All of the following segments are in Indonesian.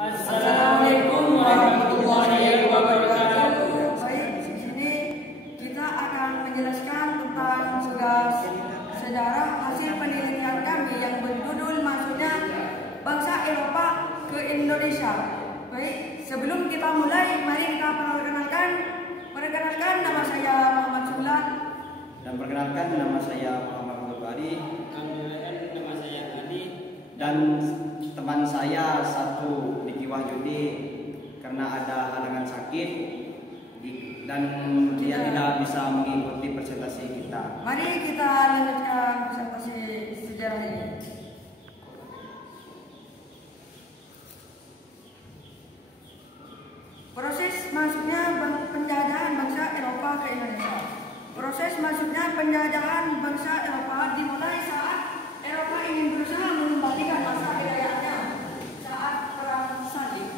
Assalamualaikum warahmatullahi wabarakatuh. Baik, di sini kita akan menjelaskan tentang sejarah hasil penelitian kami yang berjudul maksudnya bangsa Eropa ke Indonesia. Baik, sebelum kita mulai, mari kita perkenalkan nama saya Muhammad Sulan. Dan perkenalkan nama saya Muhammad Bari. Nama saya Adi. Dan teman saya satu Diki Wahyudi karena ada halangan sakit dan dia tidak bisa mengikuti presentasi kita. Mari kita lanjutkan presentasi sejarah ini. Proses masuknya penjajahan bangsa Eropa ke Indonesia. Proses masuknya penjajahan bangsa Eropa dimulai saat Eropa ingin berusaha mengembalikan masa kedayaannya saat Perang Salib.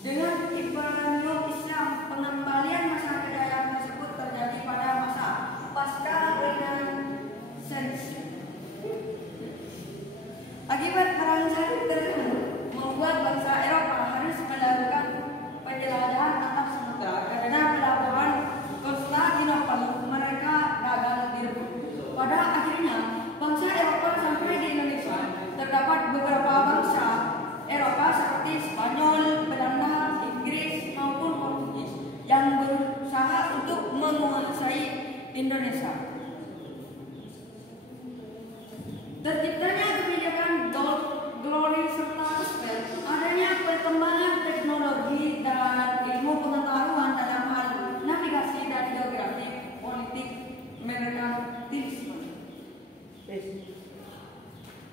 Dengan Ibnu Islam, pengembalian masa kedayaan tersebut terjadi pada masa pasca Renaissance. Akibat Perang Salib tersebut membuat bangsa Eropa harus melakukan penjelajahan antar samudra karena pelabuhan Konstantinopel mereka gagal direbut. Pada akhirnya bangsa Eropa sampai di Indonesia. Terdapat beberapa bangsa Eropa seperti Spanyol, Belanda, Inggris maupun Portugis yang berusaha untuk menguasai Indonesia. Terciptanya kebijakan Glory serta Roosevelt, adanya perkembangan teknologi dan ilmu pengetahuan dalam hal navigasi dan geografi, politik, merkantilisme.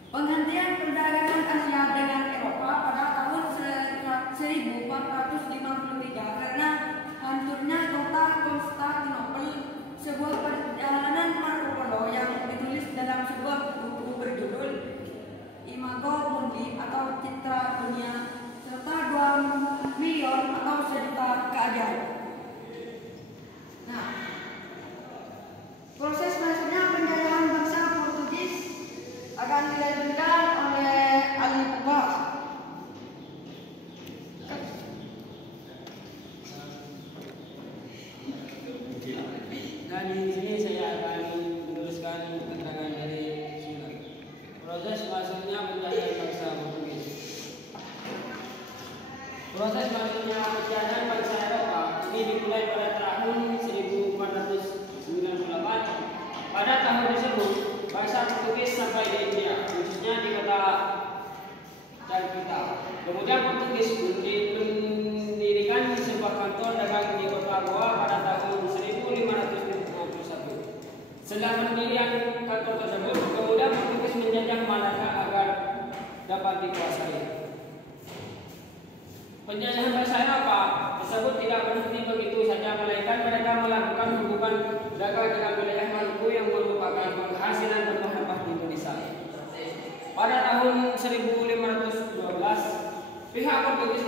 Penghentian perdagangan Asia dengan Eropa pada tahun 1453 karena hancurnya kota Konstantinopel, sebuah perjalanan Marco Polo yang ditulis dalam sebuah buku berjudul Imago Mundi atau Citra Dunia serta 2 milion atau 1 juta keajaiban. Nah, proses masuknya penjajahan bangsa Portugis akan dilanjutkan oleh Ali Puga. Dan di sini saya akan meneruskan keterangan dari Sulan. Proses masuknya penjajahan bangsa Portugis. Proses masuknya penjajahan bangsa Eropa ini dimulai pada tahun 1498. Pada tahun tersebut, bangsa Portugis sampai di India, khususnya di kota Calcutta. Kemudian Portugis mendirikan sebuah kantor dagang di kota Goa pada tahun 1551. Setelah pendirian kantor tersebut, kemudian Portugis menjajah Malaka agar dapat dikuasai. Penjajahan bangsa Eropa tersebut tidak berhenti begitu saja, melainkan mereka melakukan hubungan dagang dengan wilayah Maluku yang merupakan penghasilan rempah-rempah di Indonesia. Pada tahun 1512, pihak Portugis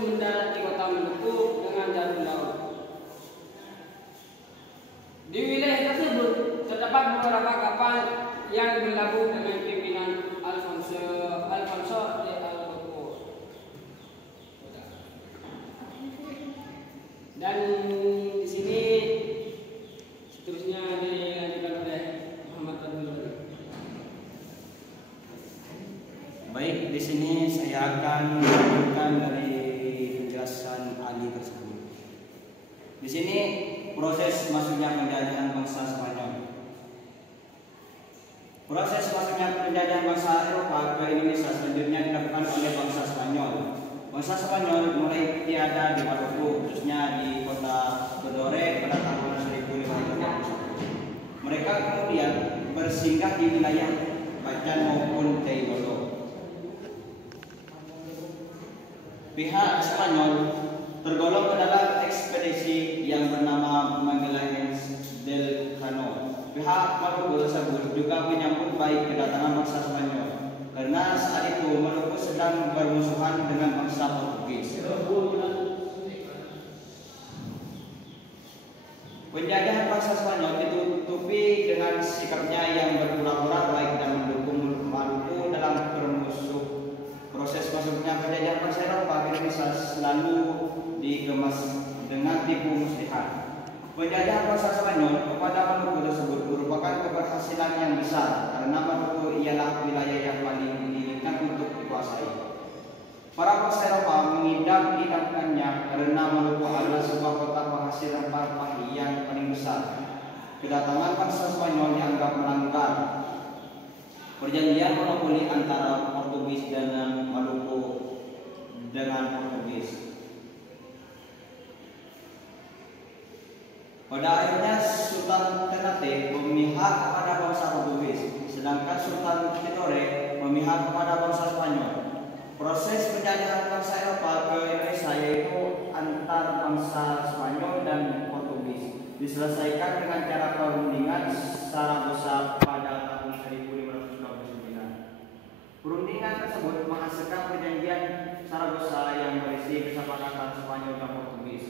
mendarat di kota Maluku dengan jalur laut. Di wilayah tersebut terdapat beberapa kapal yang berlabuh dengan pimpinan Alfonso de Albuquerque. Dan di sini seterusnya dilanjutkan oleh Muhammad Abdul. Baik, di sini saya akan melanjutkan dari penjelasan Ali tersebut. Di sini proses masuknya penjajahan bangsa Spanyol. Proses masuknya penjajahan bangsa Eropa ke Indonesia selanjutnya dilakukan oleh bangsa Spanyol. Bangsa Spanyol mulai tiada di Maluku, khususnya di kota Tidore pada tahun 1551. Mereka kemudian bersinggah di wilayah Bacan maupun Teibolo. Pihak Spanyol tergolong ke dalam ekspedisi yang bernama Magallanes del Cano. Pihak Maluku tersebut juga menyambut baik kedatangan bangsa Spanyol karena saat itu Maluku sedang bermusuhan dengan bangsa Portugis. Penjajahan bangsa Spanyol ditutupi dengan sikapnya yang berpura-pura baik dan mendukung Maluku dalam bermusuh Indonesia selalu dikemas dengan tipu muslihat. Penjajahan bangsa Spanyol kepada Maluku tersebut merupakan keberhasilan yang besar karena Maluku ialah wilayah yang paling diinginkan untuk dikuasai. Para bangsa Eropa mengidam-idamkannya karena Maluku adalah sebuah kota penghasil rempah-rempah yang paling besar. Kedatangan bangsa Spanyol dianggap melanggar perjanjian monopoli antara Portugis dengan Maluku dengan Portugis. Pada akhirnya Sultan Ternate memihak kepada bangsa Portugis, sedangkan Sultan Tidore memihak kepada bangsa Spanyol. Proses penjajahan bangsa Eropa ke Indonesia yaitu antar bangsa Spanyol dan Portugis diselesaikan dengan cara perundingan Saragossa pada tahun 1529. Perundingan tersebut menghasilkan perjanjian Saragossa yang berisi kesepakatan Spanyol dan Portugis.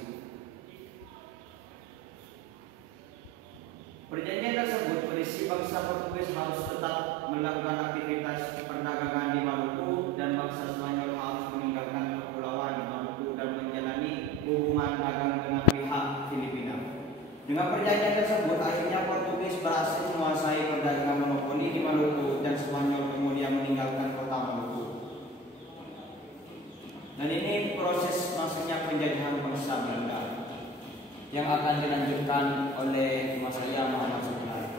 Perjanjian tersebut berisi bangsa Portugis harus tetap melakukan aktivitas perdagangan di Maluku dan bangsa Spanyol harus meninggalkan kepulauan Maluku dan menjalani hubungan dagang dengan pihak Filipina. Dengan perjanjian tersebut, akhirnya Portugis berhasil menguasai perdagangan monopoli di Maluku dan Spanyol kemudian meninggalkan kota Maluku. Dan ini proses masuknya penjajahan bangsa Belanda yang akan dilanjutkan oleh Mas Ria Muhammad Sabulai.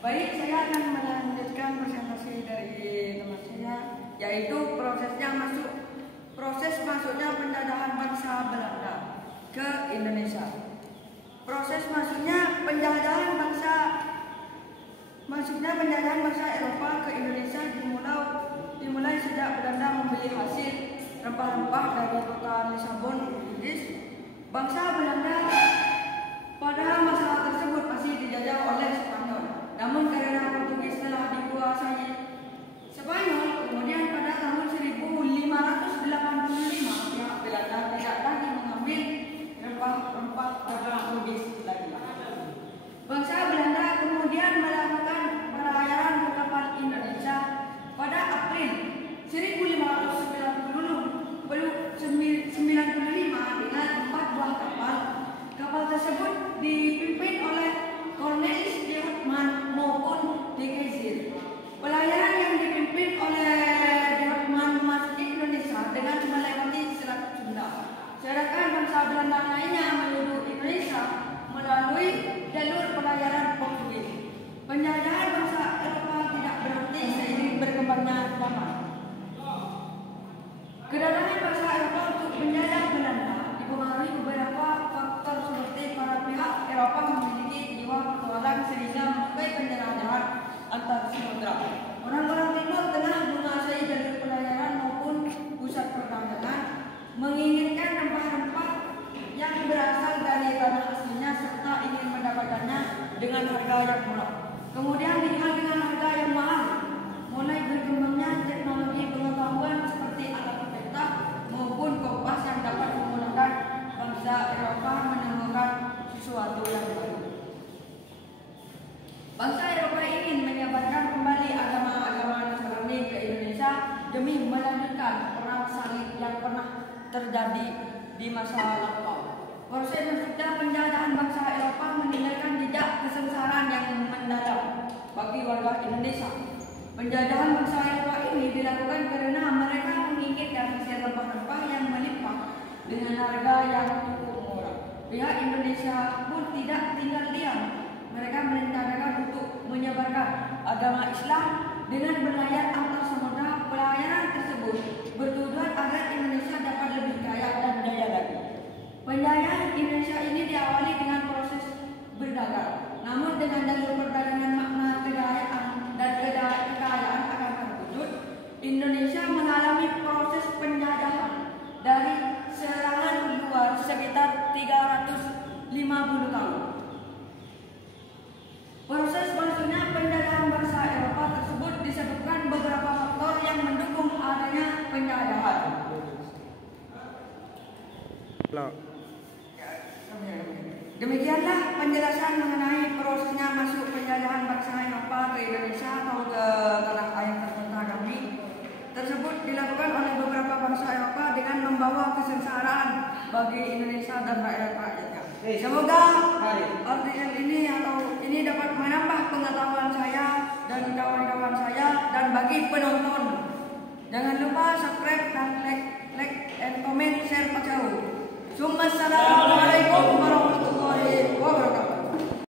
Baik, saya akan melanjutkan presentasi dari teman saya, yaitu proses masuknya penjajahan bangsa Belanda ke Indonesia. Proses masuknya penjajahan bangsa Eropa ke Indonesia dimulai sejak Belanda membeli hasil rempah-rempah dari kota Lisabon, Inggris. Bangsa Belanda pada masa tersebut masih dijajah oleh Spanyol. Namun karena Portugis telah dikuasai Spanyol, kemudian pada tahun 1585 pihak Belanda tidak lagi mengambil rempah-rempah dari Portugis lagi. Bangsa Belanda kemudian melakukan pelayaran ke kapal Indonesia pada April 1595 dengan 4 buah kapal. Kapal tersebut dipimpin oleh Cornelis de Houtman maupun de Keyser. Pelayaran yang dipimpin oleh de Houtman memasuki Indonesia dengan melewati Selat Sunda. Sedangkan bangsa Belanda lainnya menuju Indonesia melalui jalur pelayaran Portugis. Penjajahan bangsa Eropa tidak berhenti seiring berkembangnya zaman. Kedatangan bangsa Eropa untuk menjajah Belanda dipengaruhi beberapa faktor seperti para pihak Eropa memiliki jiwa petualang sehingga menyukai penjelajahan antar samudra. Orang-orang Timur Tengah menguasai jalur pelayaran maupun pusat perdagangan, menginginkan rempah-rempah yang berasal dari tanah aslinya serta ingin mendapatkannya dengan harga yang murah. Kemudian dijual dengan harga yang mahal. Mulai berkembangnya teknologi pengetahuan seperti alat maupun kompas yang dapat memudahkan bangsa Eropa menemukan sesuatu yang baru. Bangsa Eropa ingin menyebarkan kembali agama-agama Nasrani ke Indonesia demi melanjutkan perang salib yang pernah terjadi di masa lampau. Proses masuknya penjajahan bangsa Eropa meninggalkan jejak kesengsaraan yang mendalam bagi warga Indonesia. Penjajahan bangsa Eropa ini dilakukan karena mereka menginginkan hasil rempah-rempah yang melimpah dengan harga yang cukup murah. Pihak Indonesia pun tidak tinggal diam. Mereka merencanakan untuk menyebarkan agama Islam dengan berlayar antar samudra. Pelayaran tersebut bertujuan agar Indonesia dapat lebih kaya dan jaya lagi. Penjajahan Indonesia ini diawali dengan proses berdagang. Namun dengan jalur perdagangan makna kekayaan dan kekayaan akan terwujud, Indonesia mengalami proses penjajahan dari serangan luar sekitar 350 tahun. Proses masuknya penjajahan bangsa Eropa tersebut disebabkan beberapa faktor yang mendukung adanya penjajahan. Demikianlah penjelasan mengenai prosesnya masuk penjajahan bangsa Eropa ke Indonesia atau ke tanah air tercinta kami. bagi Indonesia dan rakyat-rakyatnya. Semoga artikel ini atau ini dapat menambah pengetahuan saya dan kawan-kawan saya dan bagi penonton. Jangan lupa subscribe dan like